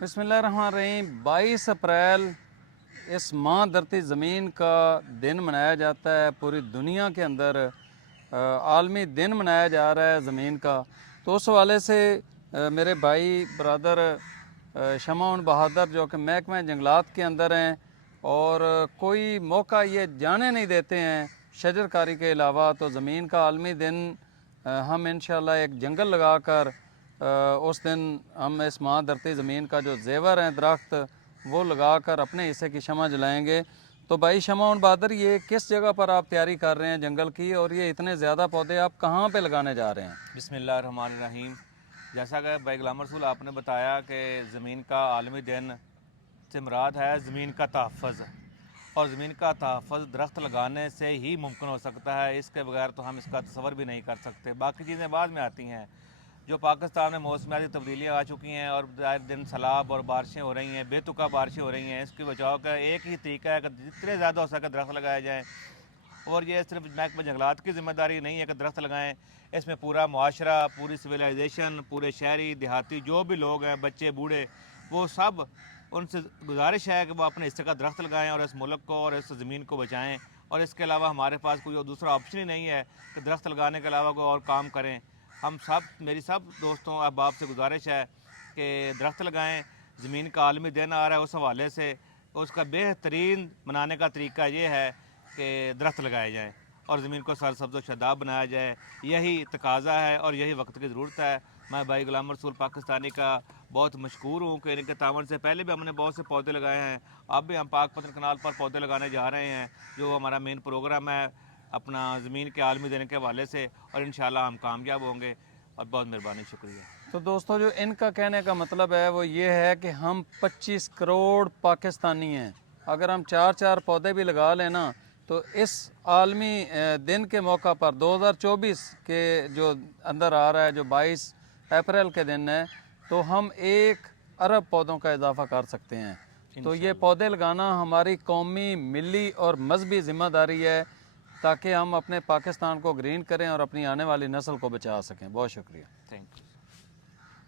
बिस्मिल्लाहिर्रहमानिर्रहीम। 22 अप्रैल इस माँ धरती ज़मीन का दिन मनाया जाता है। पूरी दुनिया के अंदर आलमी दिन मनाया जा रहा है ज़मीन का। तो उस हवाले से मेरे भाई ब्रदर शमाउन बहादुर जो कि महकमा जंगलात के अंदर हैं और कोई मौका ये जाने नहीं देते हैं शजरकारी के अलावा, तो ज़मीन का आलमी दिन हम इंशाल्लाह एक जंगल लगा कर उस दिन हम इस माँ धरती ज़मीन का जो जेवर हैं दरख्त वो लगा कर अपने हिस्से की शमा जलाएंगे। तो भाई शमाउन बहादुर, ये किस जगह पर आप तैयारी कर रहे हैं जंगल की, और ये इतने ज़्यादा पौधे आप कहाँ पे लगाने जा रहे हैं? बिस्मिल्लाहिर्रहमानिर्रहीम। जैसा कि भाई गुलाम रसूल आपने बताया कि ज़मीन का आलमी दिन से मुराद है ज़मीन का तहफ़्फ़ुज़, और ज़मीन का तहफ़्फ़ुज़ दरख्त लगाने से ही मुमकिन हो सकता है। इसके बगैर तो हम इसका तसव्वुर भी नहीं कर सकते। बाकी चीज़ें बाद में आती हैं। जो पाकिस्तान में मौसमियाती तब्दीलियाँ आ चुकी हैं और आए दिन सैलाब और बारिशें हो रही हैं, बेतुका बारिशें हो रही हैं, इसकी बचाव का एक ही तरीका है कि जितने ज़्यादा हो सके दरख्त लगाए जाएँ। और ये सिर्फ महकमा जंगलात की ज़िम्मेदारी नहीं है कि दरख्त लगाएं, इसमें पूरा मुआशरा, पूरी सिविलाइजेशन, पूरे शहरी देहाती जो भी लोग हैं, बच्चे बूढ़े, वो सब, उनसे गुजारिश है कि वो अपने हिस्से का दरख्त लगाएं और इस मुल्क को और इस ज़मीन को बचाएं। और इसके अलावा हमारे पास कोई दूसरा ऑप्शन ही नहीं है कि दरख्त लगाने के अलावा कोई और काम करें। हम सब, मेरी सब दोस्तों अहबाब से गुजारिश है कि दरख्त लगाएं। ज़मीन का आलमी दिन आ रहा है, उस हवाले से उसका बेहतरीन मनाने का तरीका ये है कि दरख्त लगाए जाएँ और ज़मीन को सरसब्ज़ व शादाब बनाया जाए। यही तकाज़ा है और यही वक्त की ज़रूरत है। मैं भाई गुलाम रसूल पाकिस्तानी का बहुत मशकूर हूँ कि इनके तावन से पहले भी हमने बहुत से पौधे लगाए हैं। अब भी हम पाकपतन कनाल पर पौधे लगाने जा रहे हैं, जो हमारा मेन प्रोग्राम है अपना ज़मीन के आलमी दिन के हवाले से, और इंशाल्लाह हम कामयाब होंगे। और बहुत मेहरबानी, शुक्रिया। तो दोस्तों, जो इनका कहने का मतलब है वो ये है कि हम 25 करोड़ पाकिस्तानी हैं। अगर हम चार चार पौधे भी लगा लें ना, तो इस आलमी दिन के मौका पर 2024 के जो अंदर आ रहा है, जो 22 अप्रैल के दिन है, तो हम 1 अरब पौधों का इजाफा कर सकते हैं। तो ये पौधे लगाना हमारी कौमी, मिली और मजहबी ज़िम्मेदारी है, ताकि हम अपने पाकिस्तान को ग्रीन करें और अपनी आने वाली नस्ल को बचा सकें। बहुत शुक्रिया। Thank you.